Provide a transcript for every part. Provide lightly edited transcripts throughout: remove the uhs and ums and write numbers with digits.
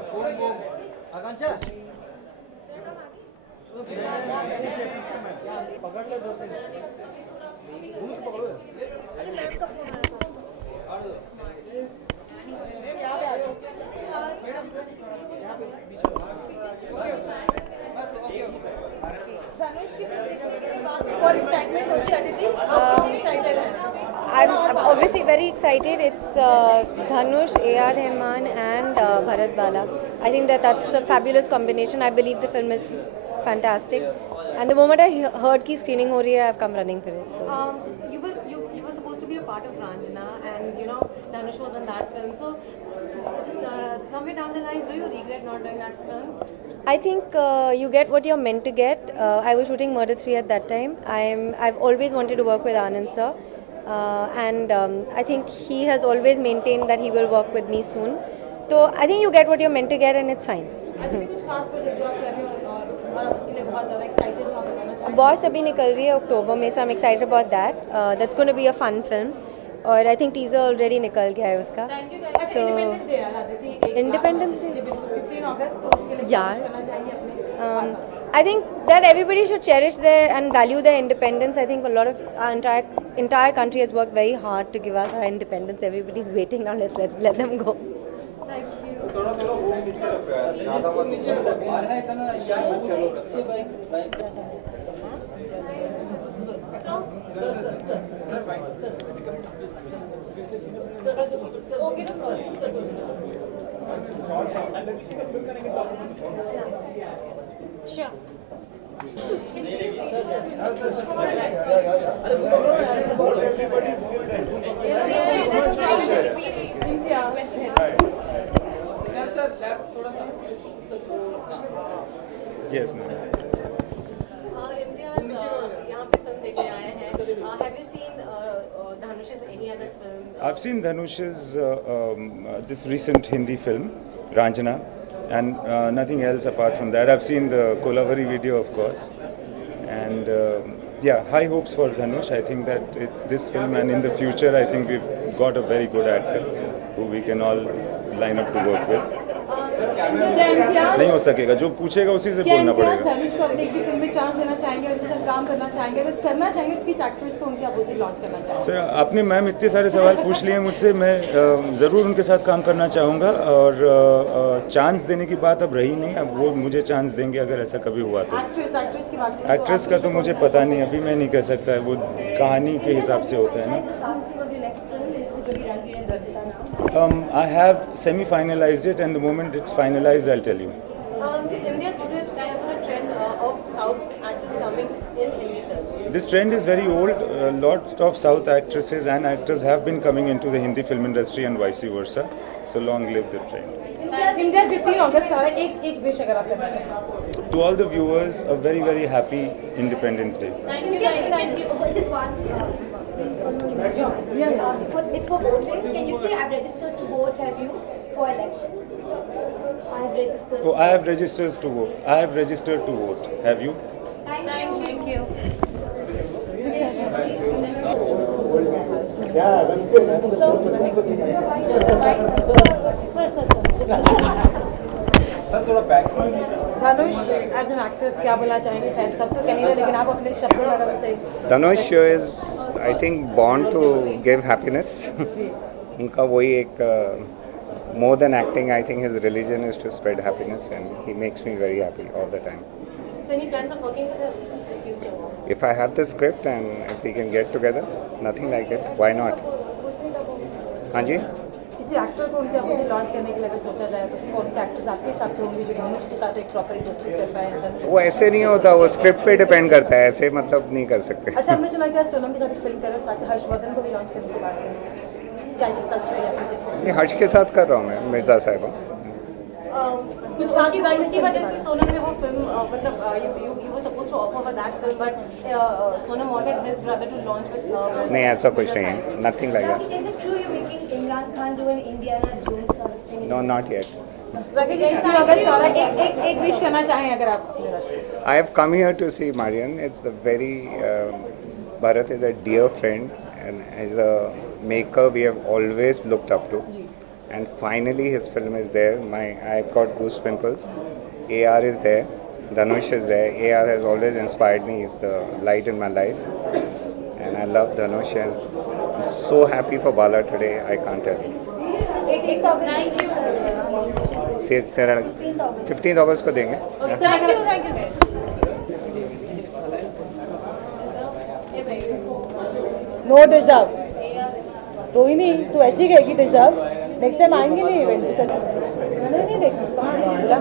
आकांक्षा पकड़ ले दो तीन घूम से पकड़ो अरे मैम का फोन आया था। धनुष की फिल्म देखने के लिए बहुत एक्साइटमेंट होती है दीदी, एक्साइटेड है। I'm obviously very excited. It's Dhanush, A.R. Rahman and Bharat Bala. I think that's a fabulous combination. I believe the film is fantastic. And the moment I heard ki screening ho rahi hai, I've come running for it. So. You were supposed to be a part of Ranjana, and Dhanush was in that film. So somewhere down the line, do you regret not doing that film? I think you get what you're meant to get. I was shooting Murder 3 at that time. I've always wanted to work with Anand sir. And I think he has always maintained that he will work with me soon. So I think you get what you're meant to get and it's fine. कुछ खास project जो आप कर रहे हो और उसके लिए बहुत ज़्यादा एक्साइटेड हो, आप बताना चाहेंगे? Boss अभी निकल रही है अक्टूबर में, so I'm excited about that. That's going to be a fun film. और I think teaser already निकल गया है उसका. Thank you guys. अच्छा, Independence Day याद आती थी। Independence Day? 15 अगस्त, तो उसके लिए क्या यार। करना चाहेंगे अपने? I think that everybody should cherish their and value their independence. I think a lot of our entire country has worked very hard to give us our independence. Everybody's waiting now. Let them go. Thank you. थोड़ा थोड़ा वो नीचे रखो यार ज़्यादा मत नीचे रखो मारना इतना यार चलो अच्छे bike Sure. Yes, ma'am. Imtiaz यहाँ पे फिल्म देखने आए हैं। Have you seen Dhanush's any other film? I've seen Dhanush's this recent Hindi film, Ranjana, and nothing else apart from that. I've seen the Kolavari video, of course, and yeah, high hopes for Dhanush. I think that it's this film, and in the future, I think we've got a very good actor who we can all line up to work with. नहीं हो सकेगा, जो पूछेगा उसी से बोलना पड़ेगा। धनुष को अपनी एक भी फिल्म में चांस देना चाहेंगे और उनके साथ काम करना चाहेंगे, अगर करना चाहेंगे तो किस एक्ट्रेस को उनके अपोजिट लॉन्च करना चाहेंगे? सर, आपने मैम इतने सारे सवाल पूछ लिए मुझसे, मैं ज़रूर उनके साथ काम करना चाहूँगा और चांस देने की बात अब रही नहीं, अब वो मुझे चांस देंगे अगर ऐसा कभी हुआ तो। एक्ट्रेस की बात करें एक्ट्रेस का तो मुझे पता नहीं, अभी मैं नहीं कह सकता है, वो कहानी के हिसाब से होता है ना। I have semi-finalized it, and the moment it's finalized, I'll tell you. India today stand for the trend of South actors coming in Hindi films. This trend is very old. A lot of South actresses and actors have been coming into the Hindi film industry and vice versa. So long live the trend. India 15 अगस्त आ रहा है, एक wish अगर आप करना चाहें। To all the viewers, a very, very happy Independence Day. Thank you guys, thank you. Just one. It's for voting. Can you say I've registered to vote? Have you for elections? I've registered. Oh, I have registered to vote. I have registered to vote. Have you? Thank you. Sir थोड़ा back Dhanush as an actor क्या बोलना चाहेंगे? खैर सब तो कहेंगे, लेकिन आप अपने शब्दों में अगर सही Dhanush is, I think, born to give happiness. उनका वही एक more than acting, I think his religion is to spread happiness, and he makes me very happy all the time. So any plans of working with him in the future? If I have the script and if we can get together, nothing like it. Why not? हाँ जी. किसी actor को उनके opposite launch करने के लिए अगर सोचा जाए तो कौन से एक्टर्स आपके हिसाब से होंगे जो धनुष के साथ एक प्रॉपर जस्टिस कर पाए? धनुष वो ऐसे नहीं होता, वो स्क्रिप्ट पे डिपेंड करता है, ऐसे मतलब नहीं कर सकते. अच्छा, हमने सुना कि सोनम के साथ फिल्म कर रहे हैं, हर्षवर्धन को भी लॉन्च करने की बात करें, क्या ये सच है या फिर कैसे? नहीं, हर्ष के साथ कर रहा हूँ मैं, मिर्ज़ा साहिबा. कुछ कहा कि इसकी वजह से सोनम ने वो फिल्म मतलब you were supposed to offer for that film, but Sonam wanted his brother to launch with नहीं, ऐसा कुछ नहीं है, nothing like that. Is it true you're making Imran Khan do an Indiana Jones something? No, not yet. Rakesh ji, 15 अगस्त आ रहा है, एक wish करना चाहें अगर आप? I have come here to see Marian. It's the very Bharat is a dear friend, and as a maker we have always looked up to. and finally his film is there. I've got goose pimples. AR is there. Dhanush is there. AR has always inspired me. He's the light in my life. And I love Dhanush and I'm so happy for Bala today. I can't tell you. 18th August. Thank you. 15th August को देंगे. Thank you. No deserve Rohini तू ऐसी कहेगी deserve next time आएंगे नहीं event पे मैंने नहीं देखी कहाँ नहीं बोला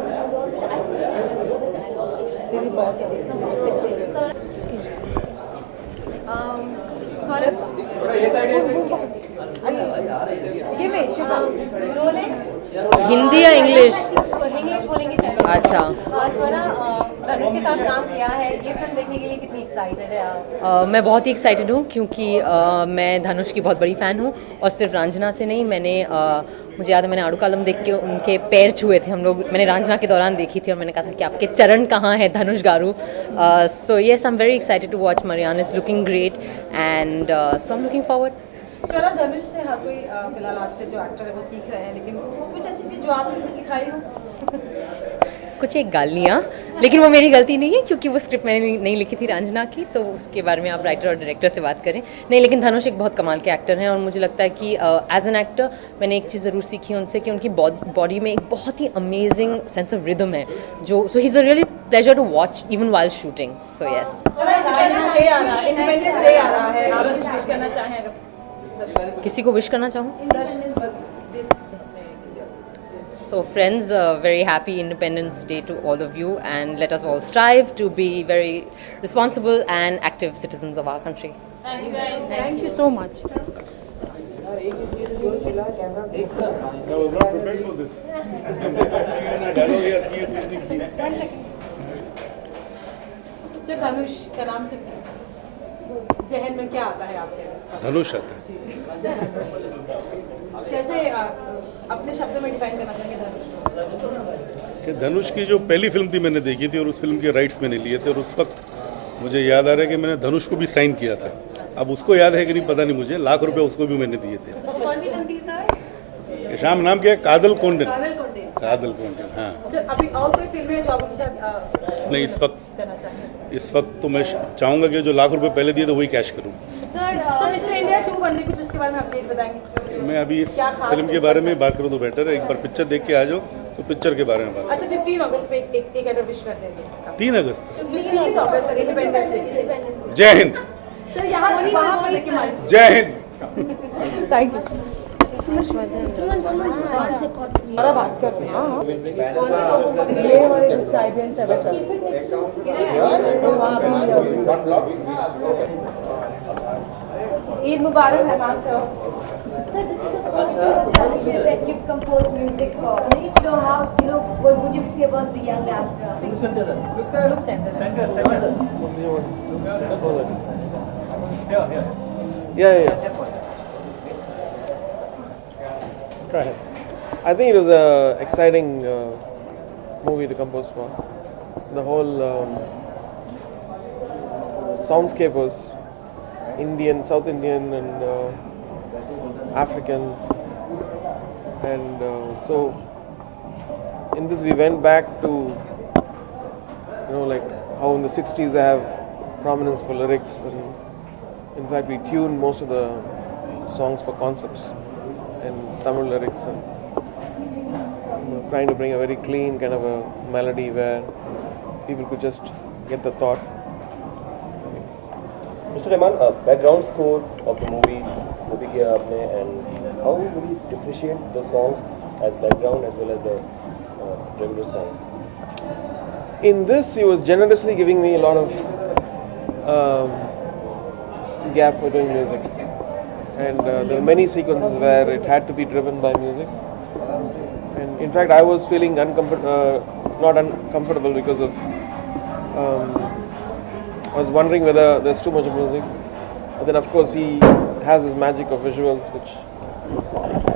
तेरी बहुत गिव मी हिंदी या इंग्लिश बोलेंगे चलो। अच्छा स्वरा धनुष के साथ काम किया है, ये फिल्म देखने के लिए कितनी एक्साइटेड है आप? मैं बहुत ही एक्साइटेड हूँ क्योंकि मैं धनुष की बहुत बड़ी फ़ैन हूँ और सिर्फ रंजना से नहीं, मुझे याद है मैंने आड़ू कालम देख के उनके पैर छुए थे हम लोग, मैंने रंजना के दौरान देखी थी और मैंने कहा था कि आपके चरण कहाँ हैं Dhanush garu. So yes I am very excited to watch Maryan is looking great and so I am looking forward. Swara Dhanush से हर कोई फिलहाल आज के जो एक्टर है वो सीख रहे हैं, लेकिन कुछ ऐसी चीज़ जो आपने उनको सिखाई हो? कुछ एक गालियाँ, लेकिन वो मेरी गलती नहीं है क्योंकि वो स्क्रिप्ट मैंने नहीं लिखी थी रंजना की, तो उसके बारे में आप राइटर और डायरेक्टर से बात करें। नहीं, लेकिन धनुष एक बहुत कमाल के एक्टर हैं और मुझे लगता है कि एज एन एक्टर मैंने एक चीज़ ज़रूर सीखी उनसे कि उनकी बॉडी में एक बहुत ही अमेजिंग सेंस ऑफ रिदम है जो so he is a really pleasure to watch even while shooting. So yes किसी को विश करना चाहूँ। So friends, very happy Independence Day to all of you and let us all strive to be very responsible and active citizens of our country. Thank you guys. Thank you so much. So धनुष का नाम से जहन में क्या आता है आपके? धनुष आता है। कैसे अपने शब्दों में डिफाइन करना चाहेंगे धनुष को? कि धनुष की जो पहली फिल्म थी मैंने देखी थी और उस फिल्म के राइट्स मैंने लिए थे और उस वक्त मुझे याद आ रहा है कि मैंने धनुष को भी साइन किया था। अब उसको याद है कि नहीं पता नहीं मुझे, लाख रुपए उसको भी मैंने दिए थे। कौन सी फिल्म थी सर? शाम नाम क्या है? कादल कोंडन। कादल कोंडन। हाँ। अभी और कोई फिल्म है जो आप उनके साथ नहीं, करना चाहेंगे? इस वक्त तो मैं चाहूँगा कि जो लाख रुपए पहले दिए थे वही कैश करूँ। सर मिस्टर इंडिया 2 बनने कुछ उसके बारे में अपडेट बताएंगे? मैं अभी इस फिल्म के बारे में बात करूँ तो बेटर है, एक बार पिक्चर देख के आ जाओ तो पिक्चर के बारे में बात। अच्छा 15 अगस्त पे एक एडर विश कर देंगे। 3 अगस्त 15 अगस्त इंडिपेंडेंस डे। जय हिंद। सर यहाँ वहाँ लेके माइक। जय हिंद। Thank you. हमारा भास्कर ये साइबियन ईद मुबारक है ma'am. Sir, this is the first film of Dhanush's that you've composed music for. So how, what would you say about the young actor? Look center. Yeah. Go ahead. I think it was an exciting movie to compose for. The whole soundscape was Indian, South Indian, and African, and so in this we went back to like how in the 60s they have prominence for lyrics, and in fact we tuned most of the songs for concepts and Tamil lyrics, and trying to bring a very clean kind of a melody where people could just get the thought. Mr. Rahman, background score of the movie kiya aapne, and how would you differentiate the songs as background as well as the regular songs? In this, he was generously giving me a lot of gap for doing music, and there were many sequences where it had to be driven by music, and in fact I was feeling not uncomfortable because of I was wondering whether there's too much of music, but then of course he has this magic of visuals which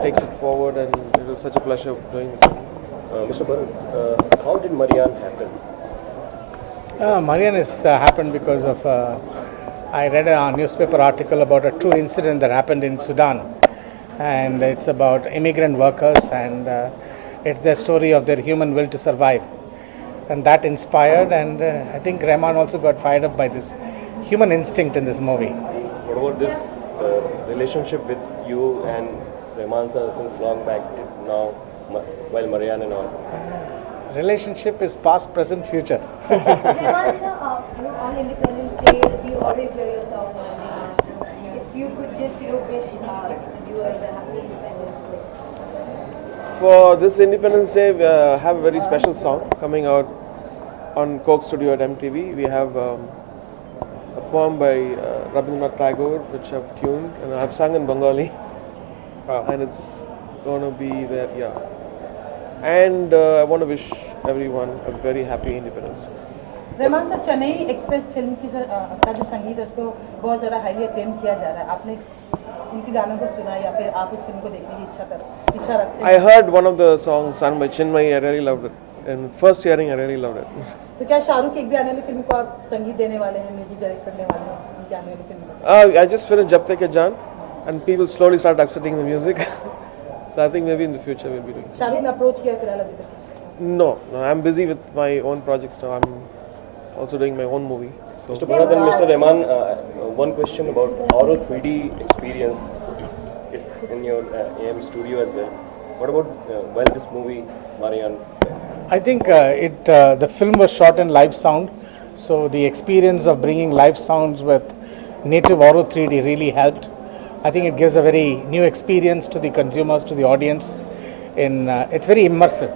takes it forward, and it was such a pleasure doing this. Mr. Bharat, how did Marian happen? Marian has happened because of I read a newspaper article about a true incident that happened in Sudan, and it's about immigrant workers, and it's their story of their human will to survive. And that inspired, and I think Rahman also got fired up by this human instinct in this movie. What about this relationship with you and Rahman sir since long back now, while Marianne and all? Relationship is past, present, future. Rahman sir, on Independence Day, we always hear your song Vande. If you could just, wish the viewers a happy Independence Day. For this Independence Day, we have a very special song coming out on Coke Studio at MTV. We have a poem by Rabindranath Tagore, which I've tuned, and I've sung in Bengali. And it's going to be there, yeah. And I want to wish everyone a very happy Independence Day. Rahman sir, Chennai express film की का जो संगीत है उसको बहुत ज़्यादा highly acclaim किया जा रहा है. आपने उनके गानों को सुना या फिर आप उस फिल्म को देखने की इच्छा रखते हैं? I heard one of the songs sung by Chinmay. I really loved it. And first hearing, I really loved it. तो क्या शाहरुख की एक भी आने वाली फिल्म को आप संगीत देने वाले हैं, म्यूजिक डायरेक्ट करने वाले हैं उनकी आने वाली film? I just finished Jab Tak Hai Jaan, and people slowly start accepting the music. So I think maybe in the future we'll be doing. Shahrukh ने अप्रोच किया फिलहाल अभी तक? No, I'm busy with my own projects now. I'm also doing my own movie. So. Mr. Bharat and Mr. Rahman, one question about Auro 3D experience. It's in your AM studio as well. What about this movie, Marianne? I think the film was shot in live sound, so the experience of bringing live sounds with native Auro 3D really helped. I think it gives a very new experience to the consumers, to the audience. It's very immersive.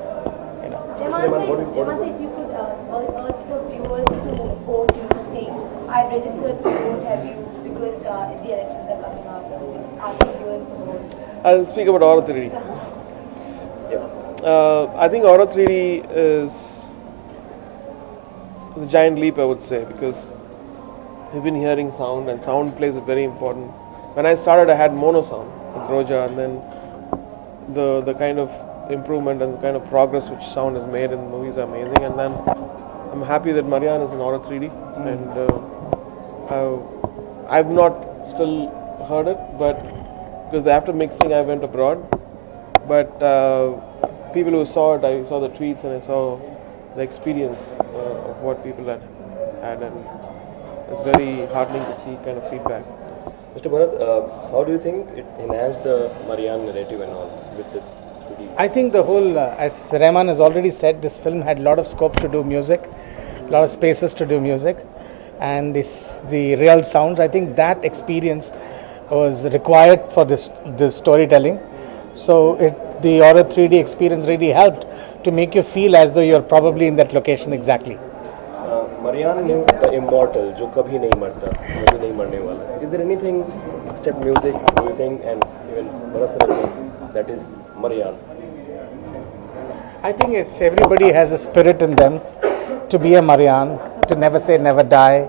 Rahman sir, if you could urge the viewers to vote, saying, I've registered to vote, have you? Because the elections are coming up, just asking viewers to vote. I'll speak about Auro 3D. I think Auro 3D is a giant leap, I would say, because we've been hearing sound, and sound plays a very important. When I started, I had mono sound with Roja, and then the kind of improvement and the kind of progress which sound has made in the movies are amazing. And then I'm happy that Marianne is in Auro 3D, and I've not still heard it, but because after mixing, I went abroad. But people who saw it, I saw the tweets and I saw the experience of what people had, and it's very heartening to see kind of feedback. Mr. Bharat, how do you think it enhanced the Marianne narrative and all with this 3D? I think the whole, as Rahman has already said, this film had a lot of scope to do music, a lot of spaces to do music, and the real sounds. I think that experience was required for this storytelling. So the Auro 3D experience really helped to make you feel as though you're probably in that location exactly. Marianne means the immortal, जो कभी नहीं मरता, कभी नहीं मरने वाला. Is there anything except music, do you think, and even Bharat sir, that is Marianne? I think it's everybody has a spirit in them to be a Marianne, to never say never die,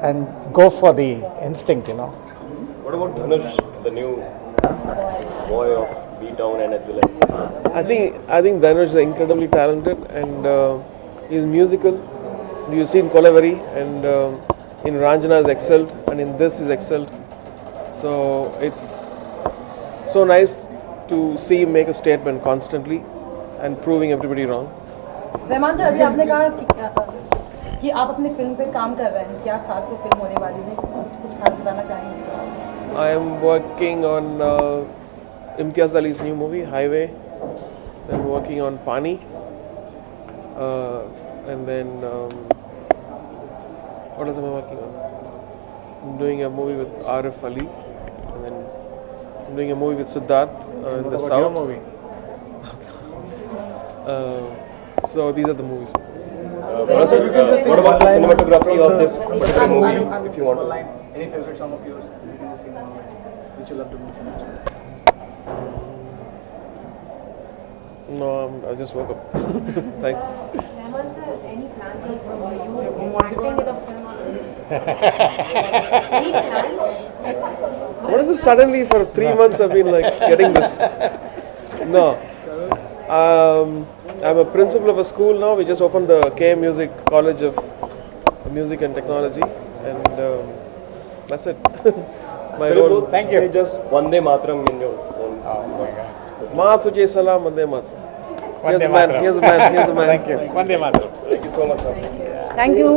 and go for the instinct, What about Dhanush, the new boy of B-Town and as well as? I think Dhanush is incredibly talented, and he's musical. You've seen Kolavari, and in Ranjana is excelled, and in this is excelled. So it's so nice to see him make a statement constantly and proving everybody wrong. Rahman sir, अभी आपने कहा कि आप अपनी film पे काम कर रहे हैं. क्या खास वो फिल्म होने वाली है? कुछ खास बताना चाहेंगे? I am working on Imtiaz Ali's new movie, Highway. Then working on Pani. And then what else am I working on? I'm doing a movie with Arif Ali, and then I'm doing a movie with Siddharth in the south. Your movie? So these are the movies. Bharat sir, what about the cinematography of this particular movie, if you want to? Any favorite song of yours which you love the most? No, I just woke up. Thanks. Rahman sir, any plans of you acting in a film or any plans? What is this suddenly for 3 months I've been like getting this? No. I'm a principal of a school now. We just opened the KM Music College of Music and Technology, and that's it. My role. Thank you. Just Vande Mataram in your own माँ तुझे सलाम, Vande Mataram. Here's Vande the man. Mataram. Here's the man. Here's the man. Thank you. Vande Mataram. Thank you so much, sir. Thank you.